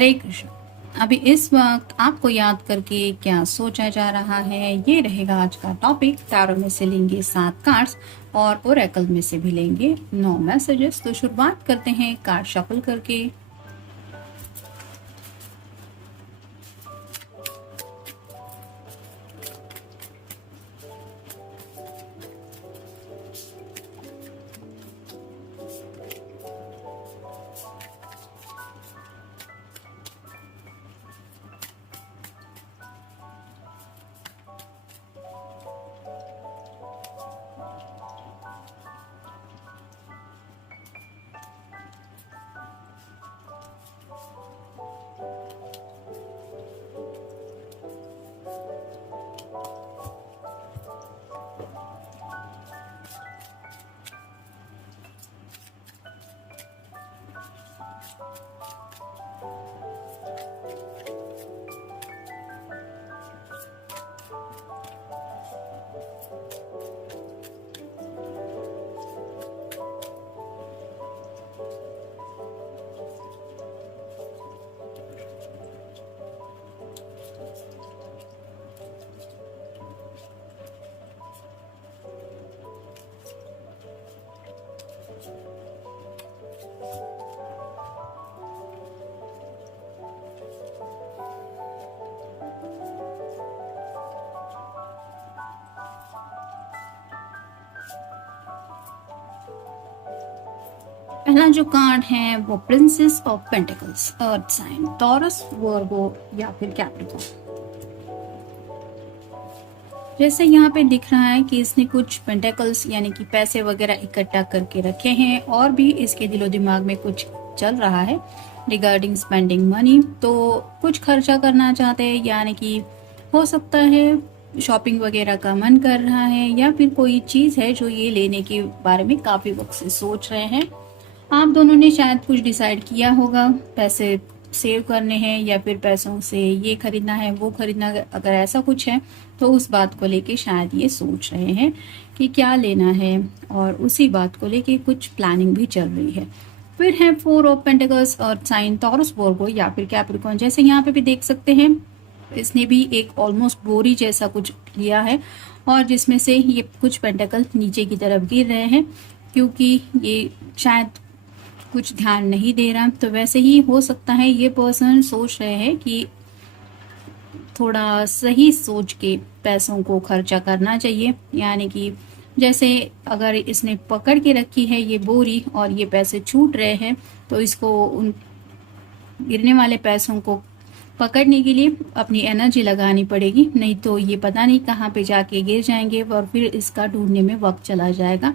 हरे कृष्ण। अभी इस वक्त आपको याद करके क्या सोचा जा रहा है, ये रहेगा आज का टॉपिक। टैरो में से लेंगे 7 कार्ड्स और ओरेकल में से भी लेंगे 9 मैसेजेस। तो शुरुआत करते हैं कार्ड शफल करके। पहला जो कार्ड है वो princess of pentacles, earth sign, Taurus, Virgo या फिर कैप्रिकॉर्न। जैसे यहाँ पे दिख रहा है कि इसने कुछ पेंटिकल्स यानी कि पैसे वगैरह इकट्ठा करके रखे हैं और भी इसके दिलो दिमाग में कुछ चल रहा है रिगार्डिंग स्पेंडिंग मनी। तो कुछ खर्चा करना चाहते हैं, यानी कि हो सकता है शॉपिंग वगैरह का मन कर रहा है या फिर कोई चीज़ है जो ये लेने के बारे में काफ़ी वक्त से सोच रहे हैं। आप दोनों ने शायद कुछ डिसाइड किया होगा, पैसे सेव करने हैं या फिर पैसों से ये खरीदना है वो खरीदना। अगर ऐसा कुछ है तो उस बात को लेके शायद ये सोच रहे हैं कि क्या लेना है और उसी बात को लेके कुछ प्लानिंग भी चल रही है। फिर है 4 ऑफ पेंटिकल्स और साइन, टॉरस, वर्गो या फिर कैप्रिकॉर्न। जैसे यहाँ पे भी देख सकते हैं इसने भी एक ऑलमोस्ट बोरी जैसा कुछ लिया है और जिसमें से ये कुछ पेंटिकल नीचे की तरफ गिर रहे हैं क्योंकि ये शायद कुछ ध्यान नहीं दे रहा। तो वैसे ही हो सकता है ये पर्सन सोच रहे हैं कि थोड़ा सही सोच के पैसों को खर्चा करना चाहिए, यानी कि जैसे अगर इसने पकड़ के रखी है ये बोरी और ये पैसे छूट रहे हैं तो इसको उन गिरने वाले पैसों को पकड़ने के लिए अपनी एनर्जी लगानी पड़ेगी, नहीं तो ये पता नहीं कहाँ पे जाके गिर जाएंगे और फिर इसका ढूंढने में वक्त चला जाएगा।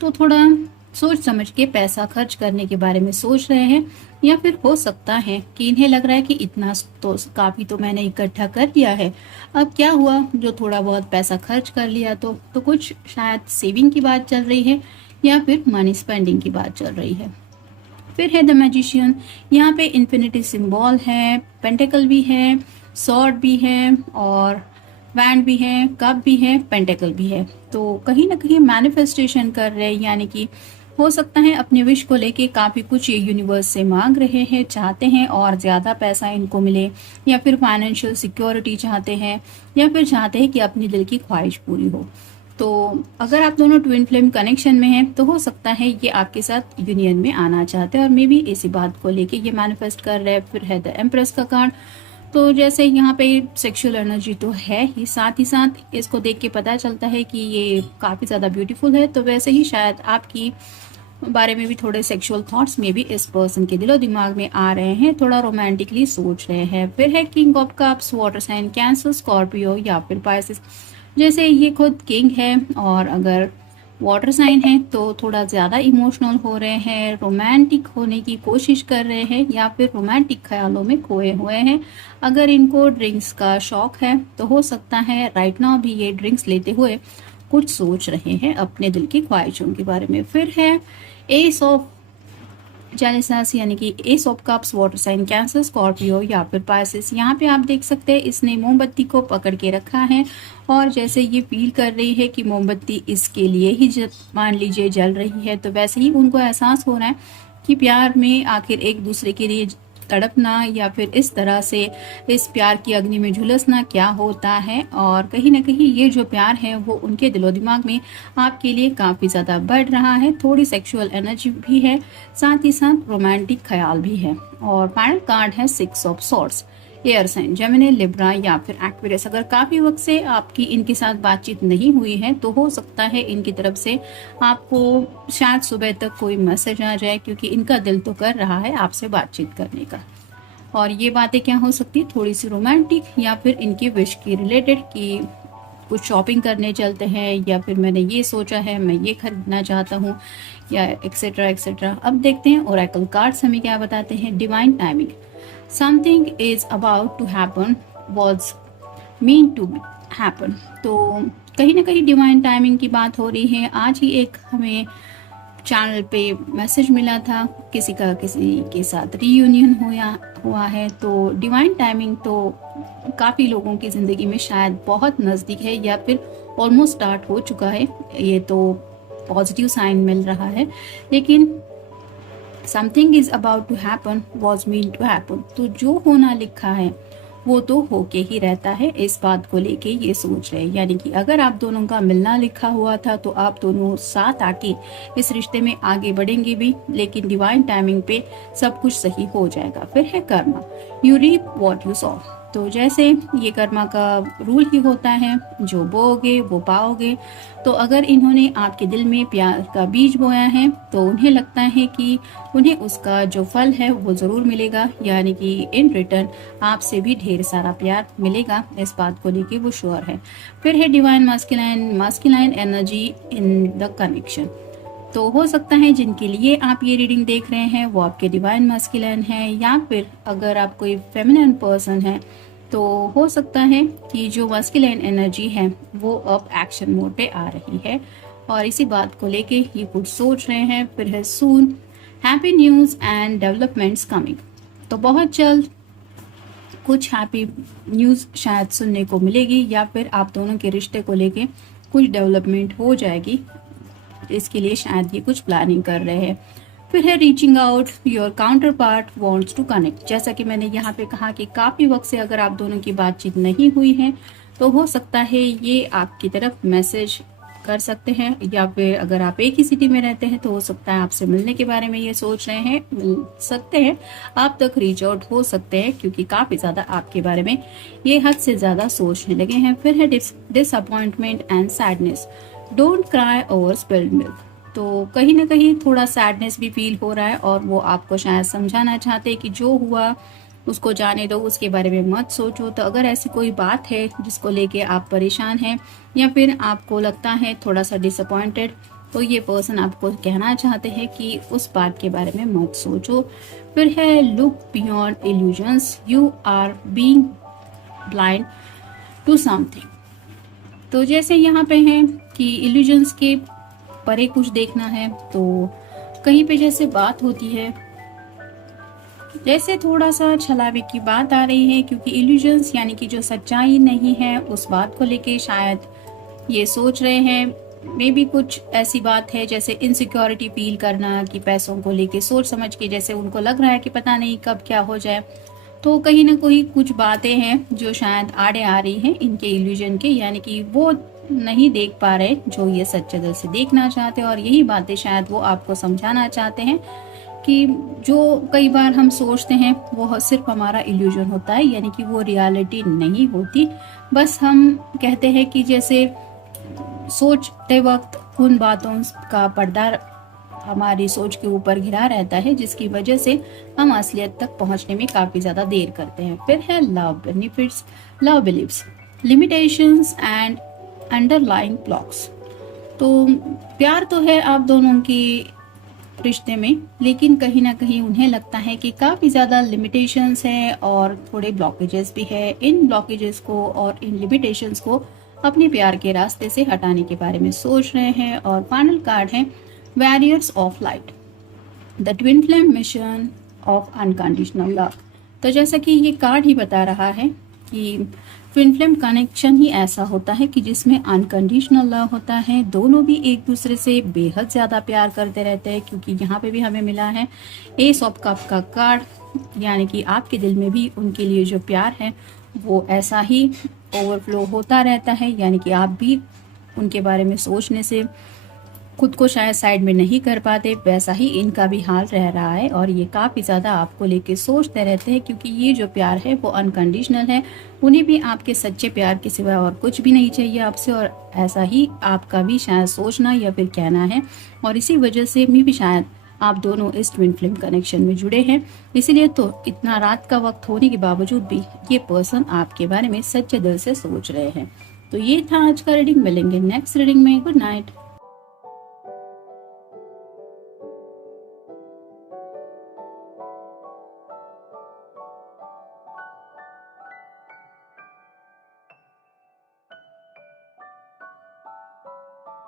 तो थोड़ा सोच समझ के पैसा खर्च करने के बारे में सोच रहे हैं, या फिर हो सकता है कि इन्हें लग रहा है कि इतना तो काफ़ी तो मैंने इकट्ठा कर लिया है, अब क्या हुआ जो थोड़ा बहुत पैसा खर्च कर लिया। तो कुछ शायद सेविंग की बात चल रही है या फिर मनी स्पेंडिंग की बात चल रही है। फिर है द मैजिशियन। यहाँ पे इन्फिनिटी सिंबल है, पेंटिकल भी है, सॉर्ड भी है और वैंड भी है, कप भी है, पेंटिकल भी है। तो कहीं ना कहीं मैनिफेस्टेशन कर रहे हैं, यानी कि हो सकता है अपने विश को लेके काफ़ी कुछ ये यूनिवर्स से मांग रहे हैं, चाहते हैं और ज़्यादा पैसा इनको मिले, या फिर फाइनेंशियल सिक्योरिटी चाहते हैं, या फिर चाहते हैं कि अपनी दिल की ख्वाहिश पूरी हो। तो अगर आप दोनों ट्विन फ्लेम कनेक्शन में हैं तो हो सकता है ये आपके साथ यूनियन में आना चाहते हैं और मे भी इसी बात को लेके ये मैनिफेस्ट कर रहे हैं। फिर है द एम्प्रेस का कार्ड। तो जैसे यहाँ पे सेक्सुअल एनर्जी तो है ही, साथ ही साथ इसको देख के पता चलता है कि ये काफ़ी ज़्यादा ब्यूटीफुल है। तो वैसे ही शायद आपकी बारे में भी थोड़े सेक्सुअल थॉट्स में भी इस पर्सन के दिलो दिमाग में आ रहे हैं, थोड़ा रोमांटिकली सोच रहे हैं। फिर है king of cups, water sign, Cancer, Scorpio या फिर पाइसेस। जैसे ये खुद किंग है और अगर वाटर साइन है तो थोड़ा ज़्यादा इमोशनल हो रहे हैं, रोमांटिक होने की कोशिश कर रहे हैं या फिर रोमांटिक ख्यालों में खोए हुए हैं। अगर इनको ड्रिंक्स का शौक है तो हो सकता है राइट नाउ भी ये ड्रिंक्स लेते हुए कुछ सोच रहे हैं अपने दिल की ख्वाहिशों के बारे में। फिर है एस ऑफ जेनेसिस, यानी कि ace of cups, water sign, Cancer, Scorpio या फिर पाइसेस। यहाँ पे आप देख सकते हैं इसने मोमबत्ती को पकड़ के रखा है और जैसे ये फील कर रही है कि मोमबत्ती इसके लिए ही मान लीजिए जल रही है, तो वैसे ही उनको एहसास हो रहा है कि प्यार में आखिर एक दूसरे के लिए तड़पना या फिर इस तरह से इस प्यार की अग्नि में झुलसना क्या होता है, और कहीं ना कहीं ये जो प्यार है वो उनके दिलो दिमाग में आपके लिए काफ़ी ज़्यादा बढ़ रहा है। थोड़ी सेक्सुअल एनर्जी भी है, साथ ही साथ रोमांटिक ख्याल भी है। और फाइनल कार्ड है 6 of swords. Air sign Gemini, Libra या फिर एक्वेरियस, अगर काफ़ी वक्त से आपकी इनके साथ बातचीत नहीं हुई है तो हो सकता है इनकी तरफ से आपको शायद सुबह तक कोई मैसेज आ जाए, क्योंकि इनका दिल तो कर रहा है आपसे बातचीत करने का। और ये बातें क्या हो सकती है, थोड़ी सी रोमांटिक या फिर इनकी विश की रिलेटेड कि कुछ शॉपिंग करने चलते हैं, या फिर मैंने ये सोचा है मैं ये खरीदना चाहता हूँ, या एक्सेट्रा एक्सेट्रा। अब देखते हैं ओरेकल कार्ड्स हमें क्या बताते हैं। Divine timing, something is about to happen was mean to happen. तो कहीं ना कहीं डिवाइन टाइमिंग की बात हो रही है। आज ही एक हमें चैनल पे मैसेज मिला था, किसी का किसी के साथ रीयूनियन हुआ है। तो डिवाइन टाइमिंग तो काफ़ी लोगों की ज़िंदगी में शायद बहुत नज़दीक है, या फिर ऑलमोस्ट स्टार्ट हो चुका है। ये तो पॉजिटिव साइन मिल रहा है। लेकिन something is about to happen was mean to happen, तो जो होना लिखा है वो तो होके ही रहता है। इस बात को लेके ये सोच रहे हैं, यानी कि अगर आप दोनों का मिलना लिखा हुआ था तो आप दोनों साथ आके इस रिश्ते में आगे बढ़ेंगे भी, लेकिन डिवाइन टाइमिंग पे सब कुछ सही हो जाएगा। फिर है karma, you reap what you sow. तो जैसे ये कर्मा का रूल ही होता है, जो बोओगे वो पाओगे। तो अगर इन्होंने आपके दिल में प्यार का बीज बोया है तो उन्हें लगता है कि उन्हें उसका जो फल है वो ज़रूर मिलेगा, यानी कि इन रिटर्न आपसे भी ढेर सारा प्यार मिलेगा। इस बात को लेके वो श्योर है। फिर है divine masculine energy in the connection. तो हो सकता है जिनके लिए आप ये रीडिंग देख रहे हैं वो आपके डिवाइन मास्कुलाइन है, या फिर अगर आप कोई फेमिनिन पर्सन है तो हो सकता है कि जो मास्कुलाइन एनर्जी है वो अब एक्शन मोड पे आ रही है, और इसी बात को लेके ये कुछ सोच रहे हैं। फिर है soon, happy news and developments coming. तो बहुत जल्द कुछ हैप्पी न्यूज़ शायद सुनने को मिलेगी, या फिर आप दोनों के रिश्ते को लेके कुछ डेवलपमेंट हो जाएगी। इसके लिए शायद ये कुछ प्लानिंग कर रहे हैं। फिर है reaching out, your counterpart wants to connect. जैसा कि मैंने यहाँ पे कहा कि काफ़ी वक्त से अगर आप दोनों की बातचीत नहीं हुई है तो हो सकता है ये आपकी तरफ मैसेज कर सकते हैं, या फिर अगर आप एक ही सिटी में रहते हैं तो हो सकता है आपसे मिलने के बारे में ये सोच रहे हैं, मिल सकते हैं, आप तक रीच आउट हो सकते हैं, क्योंकि काफ़ी ज़्यादा आपके बारे में ये हद से ज़्यादा सोचने लगे हैं। फिर है disappointment and sadness, don't cry over spilled milk. तो कहीं ना कहीं थोड़ा सैडनेस भी फील हो रहा है, और वो आपको शायद समझाना चाहते हैं कि जो हुआ उसको जाने दो, उसके बारे में मत सोचो। तो अगर ऐसी कोई बात है जिसको लेके आप परेशान हैं, या फिर आपको लगता है थोड़ा सा डिसअपॉइंटेड, तो ये पर्सन आपको कहना चाहते हैं कि उस बात के बारे में मत सोचो। फिर है look beyond illusions, you are being blind to something. तो जैसे यहाँ पे है कि इल्यूजन्स के परे कुछ देखना है, तो कहीं पे जैसे बात होती है जैसे थोड़ा सा छलावे की बात आ रही है, क्योंकि इल्यूजन्स यानी कि जो सच्चाई नहीं है उस बात को लेके शायद ये सोच रहे हैं। मे बी कुछ ऐसी बात है जैसे इनसिक्योरिटी फील करना, कि पैसों को लेके सोच समझ के जैसे उनको लग रहा है कि पता नहीं कब क्या हो जाए। तो कहीं ना कहीं कुछ बातें हैं जो शायद आड़े आ रही हैं इनके इल्यूजन के, यानी कि वो नहीं देख पा रहे जो ये सच्चे दिल से देखना चाहते हैं। और यही बातें शायद वो आपको समझाना चाहते हैं कि जो कई बार हम सोचते हैं वो सिर्फ हमारा इल्यूजन होता है, यानी कि वो रियलिटी नहीं होती। बस हम कहते हैं कि जैसे सोचते वक्त उन बातों का पर्दा हमारी सोच के ऊपर घिरा रहता है, जिसकी वजह से हम असलियत तक पहुंचने में काफ़ी ज़्यादा देर करते हैं। फिर है love benefits, love beliefs, limitations and underlying blocks. तो प्यार तो है आप दोनों की रिश्ते में, लेकिन कहीं ना कहीं उन्हें लगता है कि काफ़ी ज़्यादा लिमिटेशंस हैं और थोड़े ब्लॉकेजेस भी है। इन ब्लॉकेजेस को और इन लिमिटेशंस को अपने प्यार के रास्ते से हटाने के बारे में सोच रहे हैं। और फाइनल कार्ड है warriors of light, the twin flame mission of unconditional love. तो जैसा कि ये कार्ड ही बता रहा है कि ट्विन फ्लेम कनेक्शन ही ऐसा होता है कि जिसमें अनकंडीशनल लव होता है, दोनों भी एक दूसरे से बेहद ज़्यादा प्यार करते रहते हैं, क्योंकि यहाँ पे भी हमें मिला है एस ऑफ कप का कार्ड, यानी कि आपके दिल में भी उनके लिए जो प्यार है वो ऐसा ही ओवरफ्लो होता रहता है, यानी कि आप भी उनके बारे में सोचने से खुद को शायद साइड में नहीं कर पाते, वैसा ही इनका भी हाल रह रहा है और ये काफ़ी ज़्यादा आपको लेके सोचते रहते हैं, क्योंकि ये जो प्यार है वो अनकंडीशनल है। उन्हें भी आपके सच्चे प्यार के सिवा और कुछ भी नहीं चाहिए आपसे, और ऐसा ही आपका भी शायद सोचना या फिर कहना है, और इसी वजह से भी शायद आप दोनों इस ट्विन फ्लेम कनेक्शन में जुड़े हैं। इसीलिए तो इतना रात का वक्त होने के बावजूद भी ये पर्सन आपके बारे में सच्चे दिल से सोच रहे हैं। तो ये था आज का रीडिंग। मिलेंगे नेक्स्ट रीडिंग में। Good night.